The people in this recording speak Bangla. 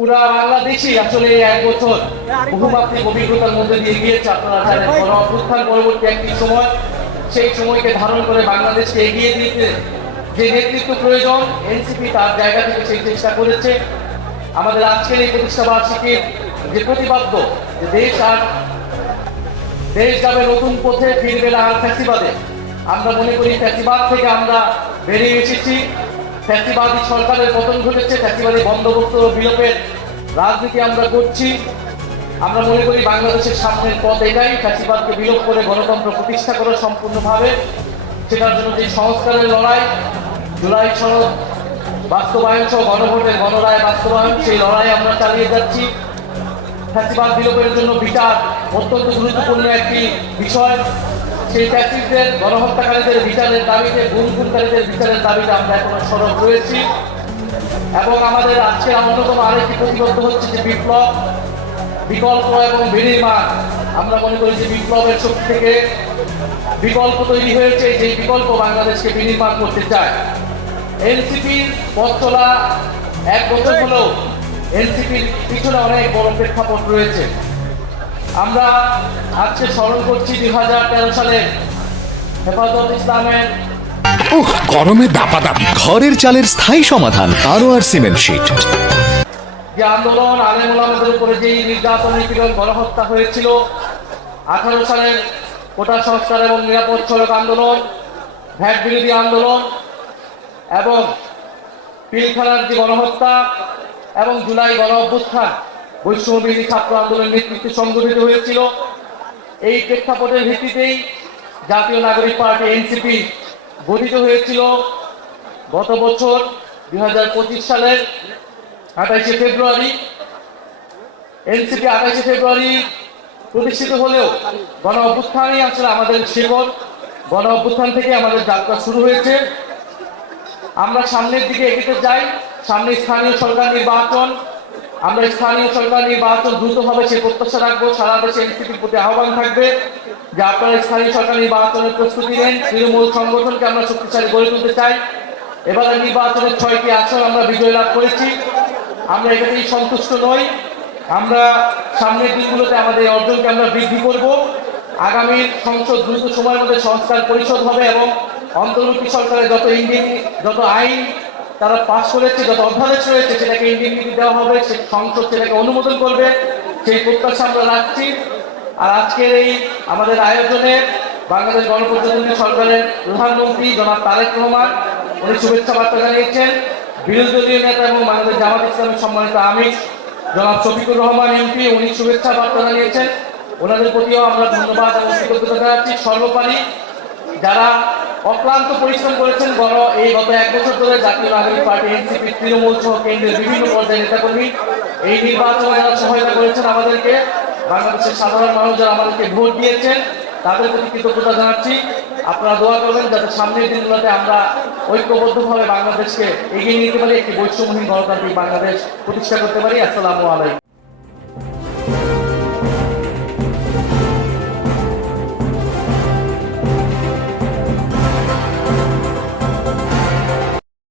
পুরা বাংলাদেশই আসলে এক বছর বহুমাত্রিক অভিজ্ঞতার মধ্যে দিয়ে গিয়েছে। আপনারা জানেন গণ অভ্যুত্থান পরবর্তী একটি সময়, সেই সময়কে ধারণ করে বাংলাদেশকে এগিয়ে দিতে যে নেতৃত্ব প্রয়োজন, এনসিপি তার জায়গা থেকে সেই চেষ্টা করেছে। আমাদের আজকের এই প্রতিষ্ঠা বার্ষিকীর যে প্রতিপাদ্য, যে দেশ যাবে নতুন পথে, ফিরবে না আর ফ্যাসিবাদে। আমরা মনে করি ফ্যাসিবাদ থেকে আমরা বেরিয়ে এসেছি, ফ্যাসিবাদী সরকারের পতন ঘটেছে, ফ্যাসিবাদী বন্দোবস্ত বিলোপের রাজনীতি আমরা করছি। আমরা মনে করি বাংলাদেশের সামনের পথ এটাই, ফ্যাসিবাদকে বিলোপ করে গণতন্ত্র প্রতিষ্ঠা করা সম্পূর্ণভাবে। সেটার জন্য যে সংস্কারের লড়াই, জুলাই সনদ বাস্তবায়ন সহ গণভোটের গণরায় বাস্তবায়ন, সেই লড়াই আমরা চালিয়ে যাচ্ছি। ফ্যাসিবাদ বিলোপের জন্য বিচার অত্যন্ত গুরুত্বপূর্ণ একটি বিষয়। সেই ফ্যাসিস্টদের, গণহত্যাকারীদের বিচারের দাবিতে, গুমখুনকারীদের বিচারের দাবিতে আমরা এখনো সরব রয়েছি। এবং আমাদের আজকের অন্যতম আরেকটি প্রতিবদ্ধ হচ্ছে যে বিপ্লব, বিকল্প এবং বিনির্মাণ। আমরা মনে করি যে বিপ্লবের শক্তি থেকে বিকল্প তৈরি হয়েছে, যে বিকল্প বাংলাদেশকে বিনির্মাণ করতে চায়। এনসিপির পথ চলা এক বছর হলেও এনসিপির পিছনে অনেক বড় প্রেক্ষাপট রয়েছে। আমরা আজকে স্মরণ করছি 2013 সালে হেফাজত ইসলামের গরমে দাপাদাপি। ঘরের চালের স্থায়ী সমাধান আনোয়ার সিমেন্ট শীট। যে আন্দোলন, আলেম ওলামাদের উপরে যে নির্যাতন, নিপীড়ন, গণহত্যা হয়েছিল, 18 সালের কোটা সংস্কার এবং নিরাপদ সড়ক আন্দোলন, ভ্যাট বিরোধী আন্দোলন এবং পিলখানার যে গণহত্যা এবং জুলাই গণ অভ্যুত্থান, বৈষম্যবিরোধী ছাত্র আন্দোলনের নেতৃত্বে সংগঠিত হয়েছিল। এই প্রেক্ষাপটের ভিত্তিতেই জাতীয় নাগরিক পার্টি এনসিপি গঠিত হয়েছিল। গত বছর 2025 সালের 28শে ফেব্রুয়ারি এনসিপি 28শে ফেব্রুয়ারি প্রতিষ্ঠিত হলেও গণ অভ্যুত্থানই আসলে আমাদের শিকড়। গণ অভ্যুত্থান থেকে আমাদের যাত্রা শুরু হয়েছে। আমরা সামনের দিকে এগিয়ে যাই। সামনে স্থানীয় সরকার নির্বাচন, আমরা স্থানীয় সরকার নির্বাচন দ্রুত হবে সে প্রত্যাশা রাখবো। সারা দেশে এনসিপির প্রতি আহ্বান থাকবে যে আপনারা স্থানীয় সরকার নির্বাচনের প্রস্তুতি নেন। তৃণমূল সংগঠনকে আমরা শক্তিশালী গড়ে তুলতে চাই। এবারে নির্বাচনের 6টি আসন আমরা বিজয় লাভ করেছি। আমরা এটাতেই সন্তুষ্ট নই। আমরা সামনের দিনগুলোতে আমাদের অর্জনকে আমরা বৃদ্ধি করব। আগামী সংসদ দ্রুত সময়ের মধ্যে সংস্কার পরিষদ হবে এবং অন্তর্বর্তী সরকারের যত আইন তারা পাশ করেছে, যত অধ্যাদেশ রয়েছে, সেটাকে ইন্ডিয়ানিটি দেওয়া হবে, সে সংসদ সেটাকে অনুমোদন করবে, সেই প্রত্যাশা আমরা রাখছি। আর আজকের এই আমাদের আয়োজনে বাংলাদেশ গণপ্রজাতন্ত্রী সরকারের প্রধানমন্ত্রী জনাব তারেক রহমান উনি শুভেচ্ছা বার্তা জানিয়েছেন। বিরোধী দলীয় নেতা এবং বাংলাদেশ জামাত ইসলামের সম্মানিত আমির জনাব শফিকুর রহমান এমপি উনি শুভেচ্ছা বার্তা জানিয়েছেন। ওনাদের প্রতিও আমরা ধন্যবাদ এবং কৃতজ্ঞতা জানাচ্ছি। সর্বোপরি যারা অক্লান্ত পরিশ্রম করেছেন এই গত এক বছর ধরে জাতীয় নাগরিক পার্টি এনসিপি, তৃণমূল সহ কেন্দ্রের বিভিন্ন পর্যায়ের নেতাকর্মী এই নির্বাচনে যারা সহায়তা করেছেন আমাদেরকে, বাংলাদেশের সাধারণ মানুষ যারা আমাদেরকে ভোট দিয়েছেন, তাদের প্রতি কৃতজ্ঞতা জানাচ্ছি। আপনারা দোয়া করবেন যাতে সামনের দিনগুলোতে আমরা ঐক্যবদ্ধভাবে বাংলাদেশকে এগিয়ে নিতে পারি, একটি বৈষম্যহীন গণতান্ত্রিক বাংলাদেশ প্রতিষ্ঠা করতে পারি। আসসালামু আলাইকুম।